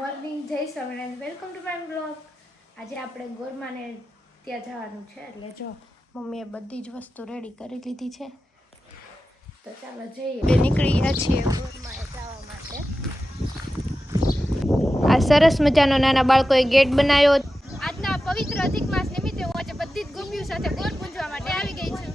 Morning, જય Swaminarayan, welcome to my blog. આજે આપણે ગોરમાને ત્યાં જવાનું છે, એટલે જો મમ્મીએ બધી જ વસ્તુ રેડી કરી લીધી છે. તો ચાલો જઈએ. નીકળી ગયા છીએ ગોરમાએ જવા માટે. આ સરસ મજાનો નાના બાળકોએ ગેટ બનાવ્યો. આજના પવિત્ર અધિક માસ નિમિત્તે હું આજે બધી જ ગોપીઓ સાથે ગોર પૂજવા માટે આવી ગઈ છું.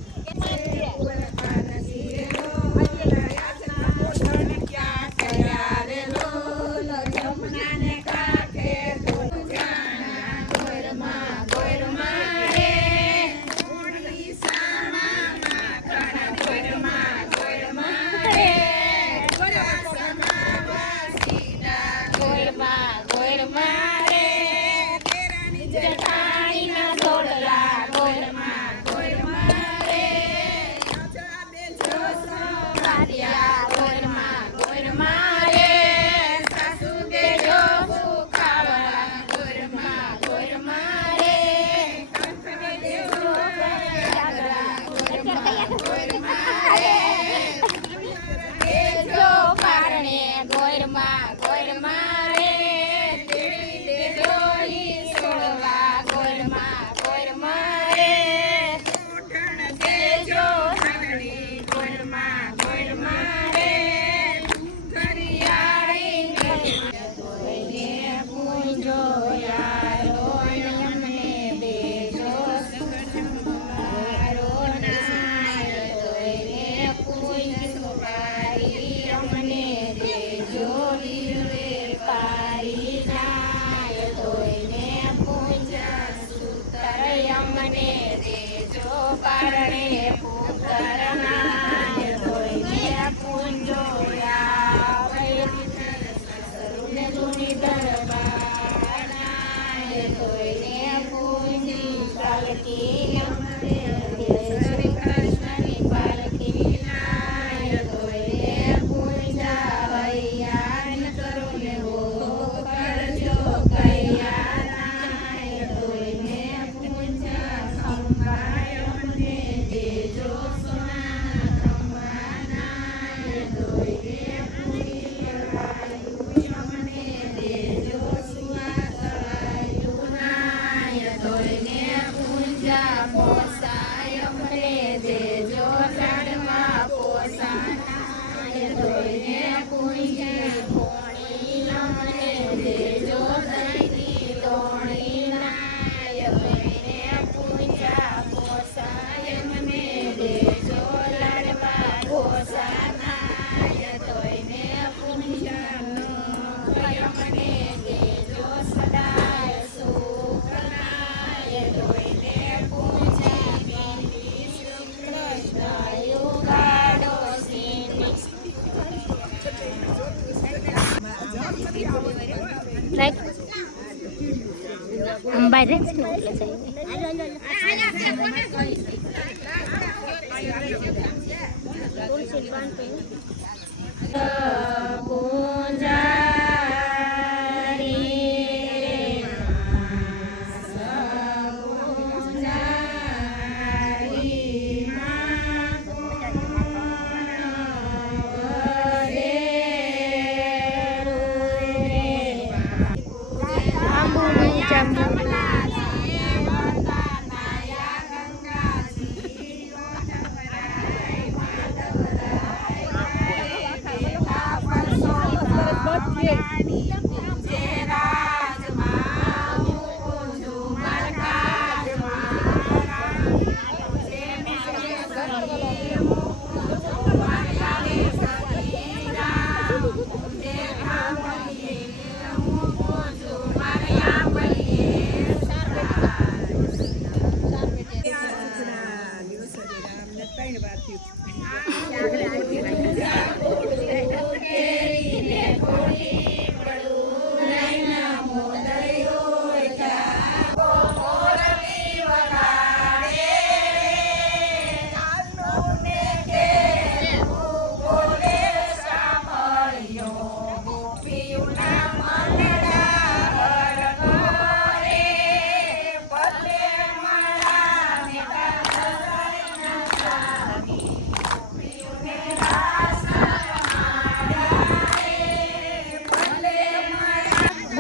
અંબાઈ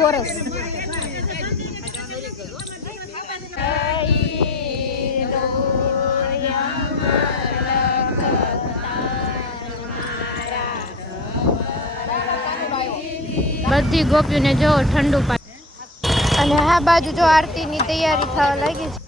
વર્ષ. બધી ગોપીઓને જો ઠંડુ પાણી. અને આ બાજુ જો આરતીની તૈયારી થવા લાગી છે.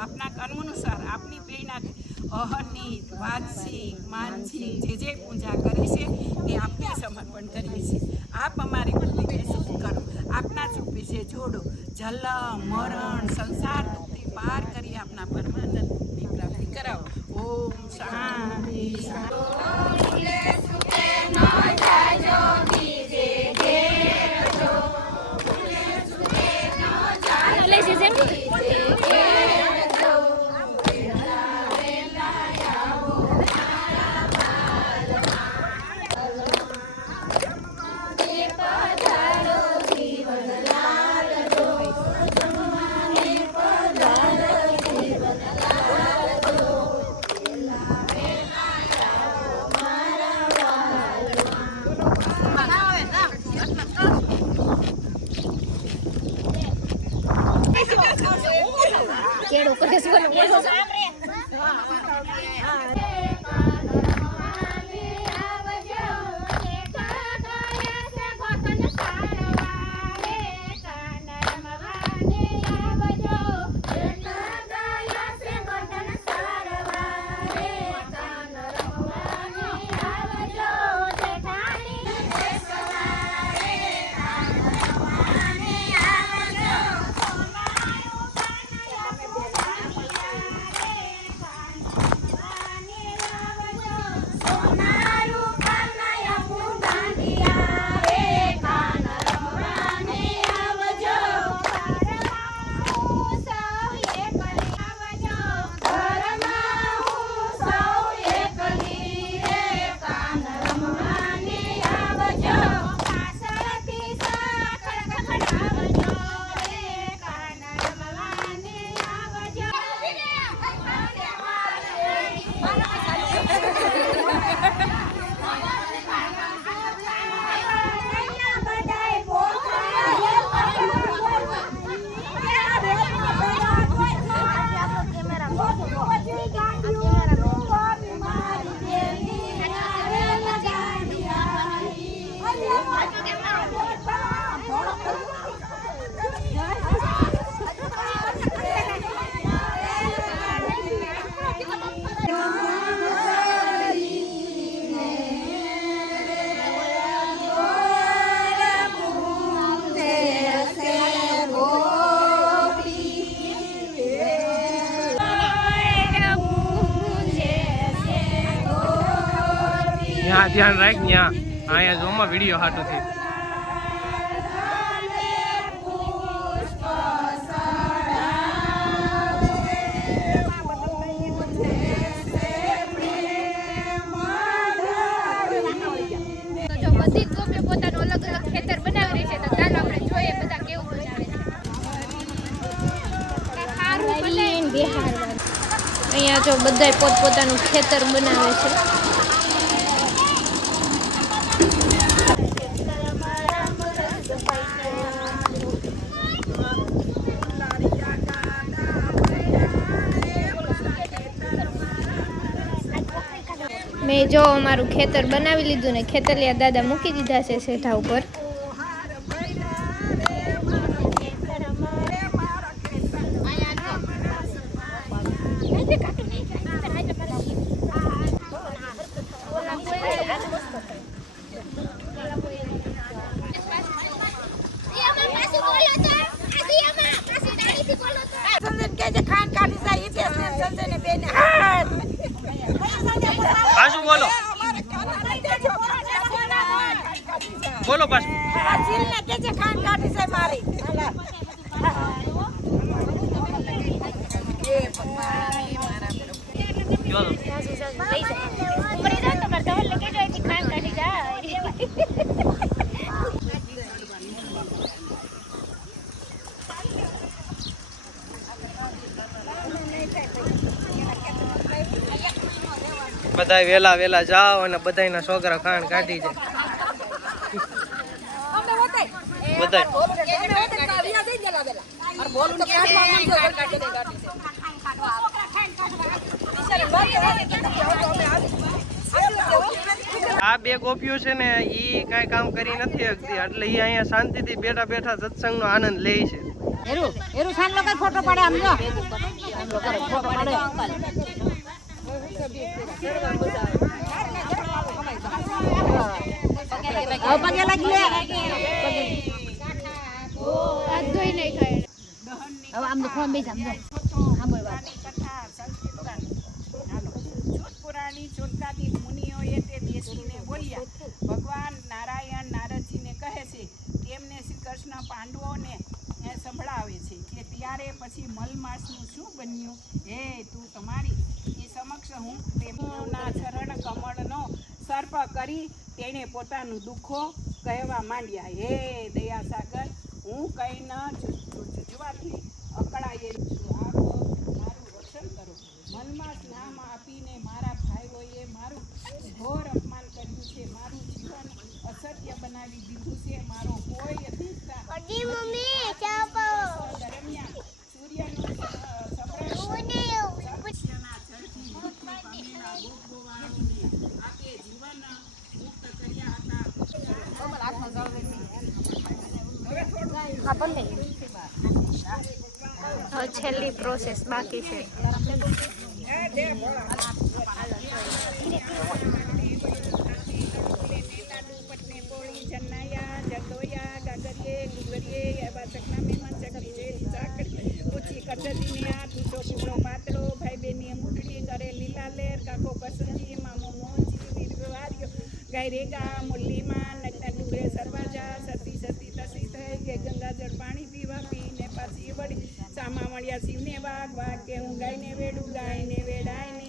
આપના કર્મ અનુસાર આપની પ્રેરણા અહરની વાતસી માનસી જે પૂજા કરે છે એ આપને સમર્પણ કરીએ છીએ. આપ અમારી બુદ્ધિને શુદ્ધ કરો, આપના ચૂપે છે જોડો, જન્મ મરણ સંસાર દુઃખથી પાર કરી આપના પરમાનંદની પ્રાપ્તિ કરાવો. ઓમ શાંતિ કેળો કરે ધ્યાન રાખ ન્યા અહીંયા જોમાં વિડીયો હાટું થી જો બધી જ ગોપીઓ પોતાનું અલગ અલગ ખેતર બનાવી રહી છે તો ચાલો આપણે જોઈએ બધા કેવું બનાવે છે. અહીંયા જો બધાય પોતપોતાનું ખેતર બનાવે છે. મેં જો અમારું ખેતર બનાવી લીધું ને ખેતરિયા દાદા મૂકી દીધા છે શેઠા ઉપર. પાછું બોલો બોલો પાછું બધા વેલા વેલા જાઓ અને બધાના છોકરા ખાંડ કાઢી જાય બધા આ બે ગોપીઓ છે ને ઈ કાંઈ કામ કરી નથી શકતી એટલે ઈ અહીંયા શાંતિથી બેઠા બેઠા સત્સંગનો આનંદ લે છે. ફોટો પડે આમ જો ફોટો પડે પગે લાગી લે હાથ ધોઈ નહીં ખાય. હવે આમ તો ફોન બેસી આમ જો સાંભળ વાત પુરાણી ચોલકાદી મુનિઓએ તે બેસીને બોલ્યા, ભગવાન નારાયણ નારદજીને કહે છે કે એમને શ્રી કૃષ્ણ પાંડવોને સંભળાવે છે કે ત્યારે પછી મલમાસનું શું બન્યું? હે તું તમારી એ સમક્ષ હું તેમના ચરણ કમળનો સર્પ કરી તેણે પોતાનું દુઃખો કહેવા માંડ્યા. હે દયાસાગર, હું કંઈ ન જુજવાથી અકળાયેલું છું. આપ મારું રક્ષણ કરો. મલમાસ નામ આપીને મારા ભાઈઓએ મારું ઘોર અપમાન કર્યું છે. મારું જીવન અસત્ય બનાવી દીધું છે. મારો કોઈ અધિકતા દરમિયાન સૂર્યનું આપે જીવન મુક્ત કર્યા હતા. છેલ્લી પ્રોસેસ બાકી છે. પાતળો ભાઈ બેની મુઠડી કરે લીલા લેર કાકો કસંજી મામો મોજી ગાય રેગા મુરલીમાં નટના ડુંગરે સરવાજા સતી સતી તસી થઈ કે ગંગાજળ પાણી પીવા પીને પાછી વળી સામા મળ્યા શિવને વાઘ વાઘ કે હું ગાયને વેડું ગાયને વેડાય નહીં.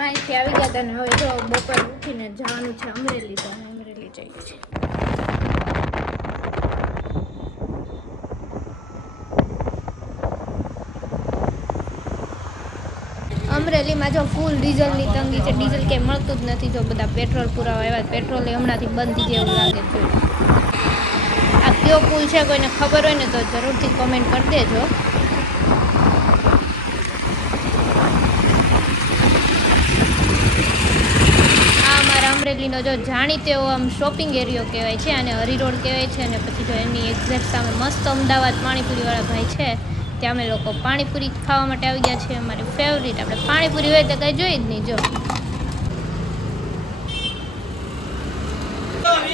અહીંથી આવી ગયા હતા ને હવે જો બપોર ઉઠીને જવાનું છે અમરેલી. તો અમરેલી જઈએ છીએ. અમરેલીમાં જો ફૂલ ડીઝલની તંગી છે. ડીઝલ ક્યાંય મળતું જ નથી. જો બધા પેટ્રોલ પુરાવા આવ્યા. પેટ્રોલ એ હમણાંથી બંધ થઈ જાય એવું લાગે છે. આ કયો પુલ છે કોઈને ખબર હોય ને તો જરૂરથી કોમેન્ટ કરી દેજો. અમરેલીનો જો જાણીતો એવો આમ શોપિંગ એરિયો કહેવાય છે અને હરી રોડ કહેવાય છે. અને પછી જો એની એક્ઝેક્ટ સામે મસ્ત અમદાવાદ પાણીપુરીવાળા ભાઈ છે, ત્યાં અમે લોકો પાણીપુરી ખાવા માટે આવી ગયા છે. અમારી ફેવરિટ, આપણે પાણીપુરી હોય તો કંઈ જોઈ જ નહીં. જો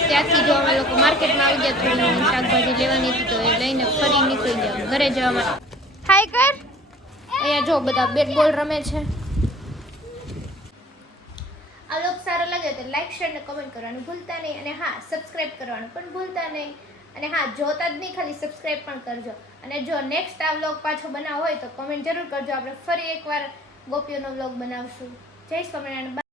ત્યાંથી જો અમે લોકો માર્કેટમાં આવી ગયા, થોડી શાકભાજી લેવાની હતી તો એ લઈને ફરી નીકળી ગયા ઘરે જવા માટે. હાય કર. અહીંયા જો બધા બેટ બોલ રમે છે. આ લોક સારો લાગે તો લાઈક શેર ને કમેન્ટ કરવાનું ભૂલતા નહીં. અને હા, સબસ્ક્રાઇબ કરવાનું પણ ભૂલતા નહીં. અને હા, જોતા જ નહીં, ખાલી સબસ્ક્રાઇબ પણ કરજો. અને જો નેક્સ્ટ આ વ્લોગ પાછો બનાવવો હોય તો કમેન્ટ જરૂર કરજો. આપણે ફરી એકવાર ગોપીઓનો વ્લોગ બનાવશું. જય સ્વામિનારાયણ.